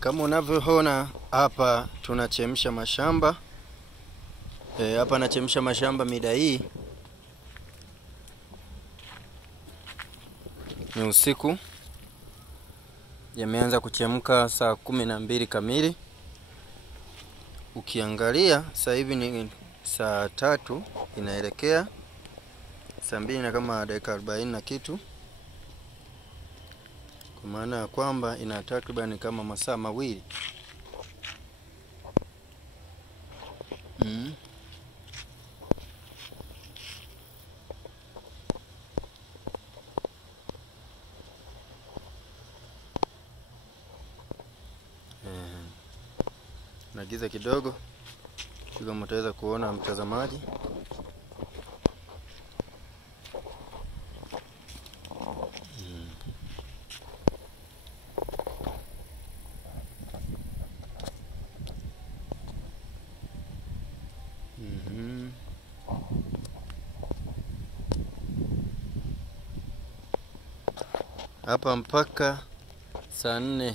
Kama unavyoona hapa tunachemsha mashamba. Hapa nachemsha mashamba mida hii. Ni usiku. Yameanza kuchemka saa 12 kamili. Ukiangalia sasa hivi ni saa 3 inaelekea saa 2 na kama dakika 40 na kitu. Kwa maana ya kwamba ina takriban kama masaa mawili. Na giza kidogo kama mtaweza kuona mtazamaji. Hapa mpaka saa 4